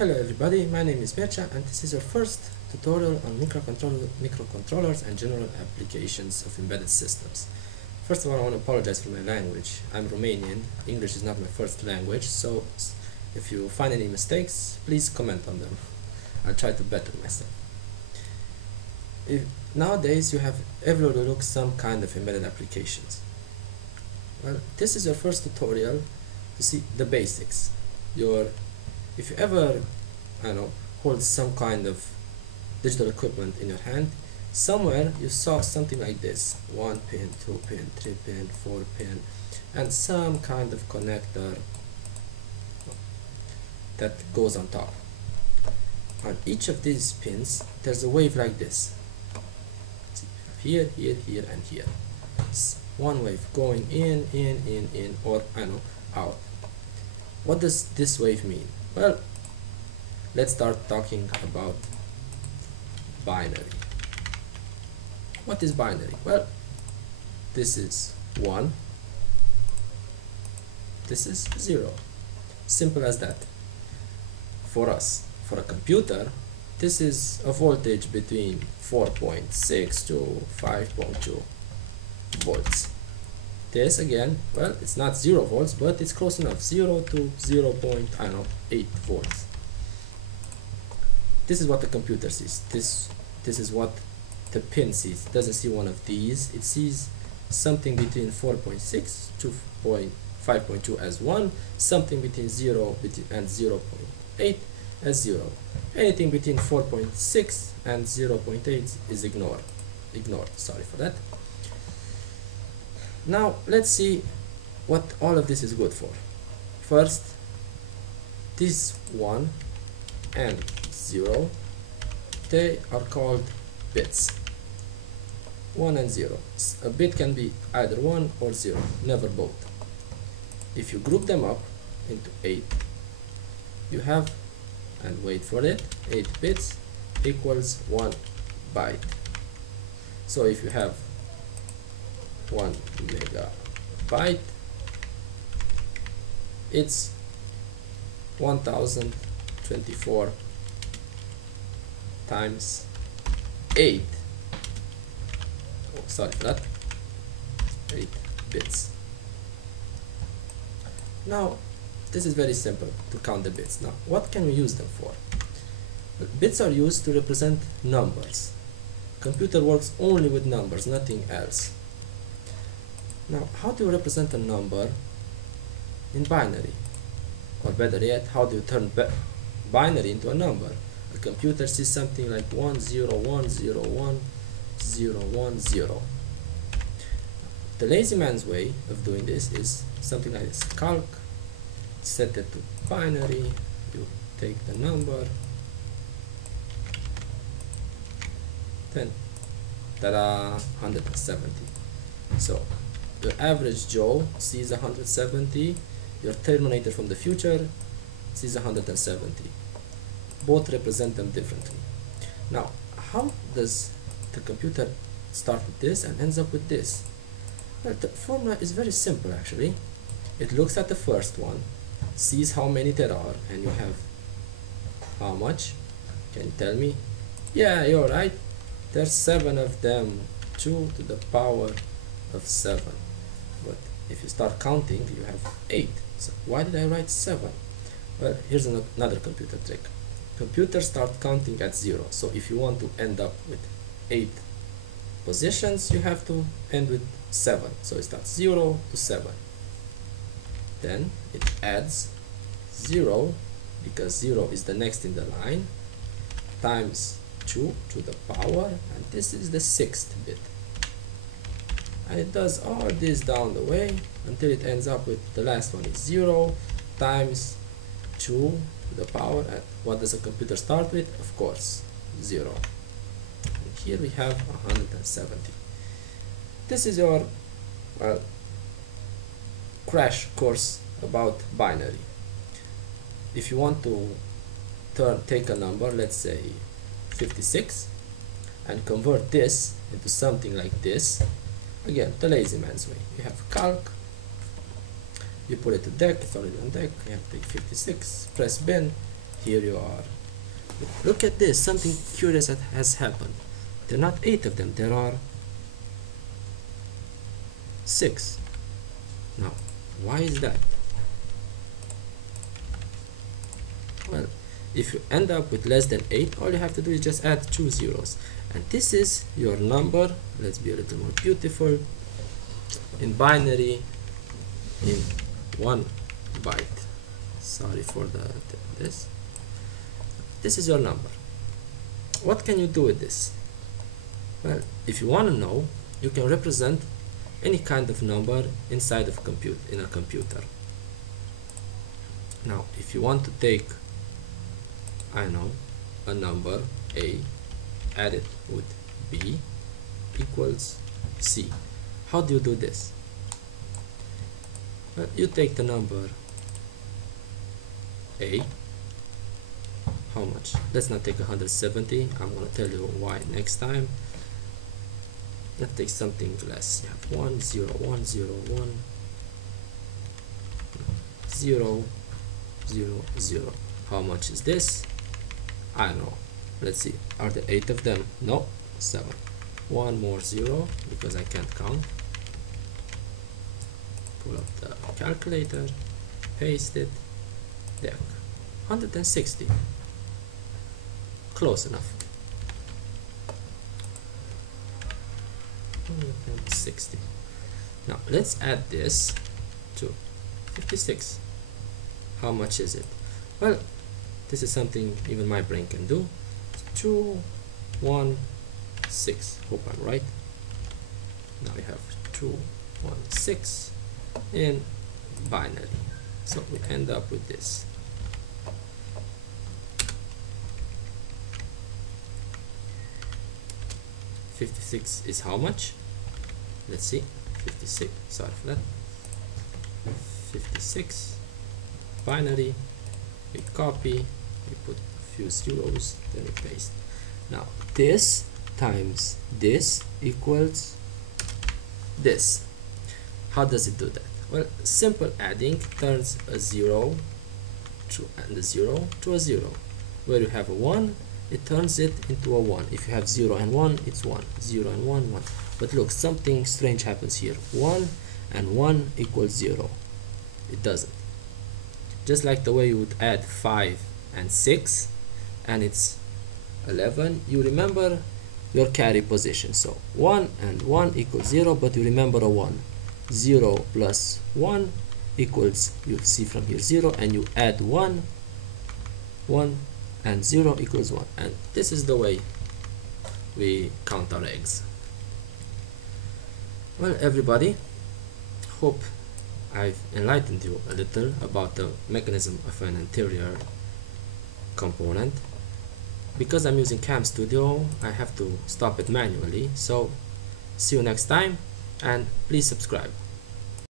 Hello everybody, my name is Mircea and this is our first tutorial on microcontrollers and general applications of embedded systems. First of all, I want to apologize for my language. I'm Romanian, English is not my first language, so if you find any mistakes, please comment on them. I'll try to better myself. Nowadays you have everywhere you look some kind of embedded applications. Well, this is your first tutorial to see the basics. If you ever, hold some kind of digital equipment in your hand, somewhere you saw something like this: 1 pin, 2 pin, 3 pin, 4 pin, and some kind of connector that goes on top. On each of these pins, there's a wave like this. See, here, here, here, and here. It's one wave going in, or out. What does this wave mean? Well, let's start talking about binary. What is binary? Well, this is 1, this is 0. Simple as that. For us, for a computer, this is a voltage between 4.6 to 5.2 volts. This again, well, it's not 0 volts, but it's close enough, 0 to 0.8 volts. This is what the computer sees. This is what the pin sees. It doesn't see one of these. It sees something between 4.6 to 5.2 as 1, something between 0 and 0.8 as 0. Anything between 4.6 and 0.8 is ignored. Sorry for that. Now let's see what all of this is good for. First, this 1 and 0, they are called bits. 1 and 0. A bit can be either 1 or 0, never both. If you group them up into 8, you have, and wait for it, 8 bits equals 1 byte. So if you have 1 megabyte, it's 1024 times 8. Oh, sorry for that. 8 bits. Now, this is very simple to count the bits. Now, what can we use them for? Well, bits are used to represent numbers. Computer works only with numbers, nothing else. Now, how do you represent a number in binary? Or better yet, how do you turn binary into a number? A computer sees something like 10101010. The lazy man's way of doing this is something like this. Calc, set it to binary, you take the number, then ta-da, 170. So your average Joe sees 170, your terminator from the future sees 170. Both represent them differently. Now, how does the computer start with this and ends up with this? Well, the formula is very simple actually. It looks at the first one, sees how many there are, and you have how much? Can you tell me? Yeah, you're right. There's 7 of them, 2 to the power of 7. But if you start counting, you have 8. So why did I write 7? Well, here's another computer trick. Computers start counting at 0. So if you want to end up with 8 positions, you have to end with 7. So it starts 0 to 7. Then it adds 0, because 0 is the next in the line, times 2 to the power, and this is the 6th bit. And it does all this down the way until it ends up with the last one is 0 times 2 to the power. And what does a computer start with? Of course, 0. And here we have 170. This is your crash course about binary. If you want to take a number, let's say 56, and convert this into something like this, again, the lazy man's way. You have calc, you put it to deck, it's already on deck, you have to take 56, press bin, here you are. Look at this, something curious that has happened. There are not 8 of them, there are 6. Now, why is that? Well, if you end up with less than 8, all you have to do is just add 2 zeros. And this is your number. Let's be a little more beautiful. In binary, in 1 byte. Sorry for this. This is your number. What can you do with this? Well, if you want to know, you can represent any kind of number inside of a computer. Now, if you want to take, I know, a number A, add it with B equals C. How do you do this? Well, you take the number A. How much? Let's not take 170. I'm going to tell you why next time. Let's take something less. You have 1, 0, 1, 0, 1, 0, 0, 0. How much is this? I don't know. Let's see. Are there 8 of them? No. 7. 1 more 0 because I can't count. Pull up the calculator. Paste it. There. 160. Close enough. 160. Now let's add this to 56. How much is it? Well, this is something even my brain can do. 2, 1, 6. Hope I'm right. Now we have 2, 1, 6 in binary. So we end up with this. $56 is how much? Let's see. 56. Sorry for that. 56 binary. We copy. We put a few zeros. Then we paste. Now this times this equals this. How does it do that? Well, simple adding turns a 0 and a 0 to a 0. Where you have a 1, it turns it into a 1. If you have 0 and 1, it's 1. 0 and 1, 1. But look, something strange happens here. 1 and 1 equals 0. It doesn't. Just like the way you would add 5 and 6 and it's 11, you remember your carry position. So 1 and 1 equals 0, but you remember a 1. 0 plus 1 equals, you see from here, 0, and you add 1, 1, and 0 equals 1. And this is the way we count our eggs. Well, everybody, hope I've enlightened you a little about the mechanism of an interior component. Because I'm using Cam Studio, I have to stop it manually. So see you next time, and please subscribe.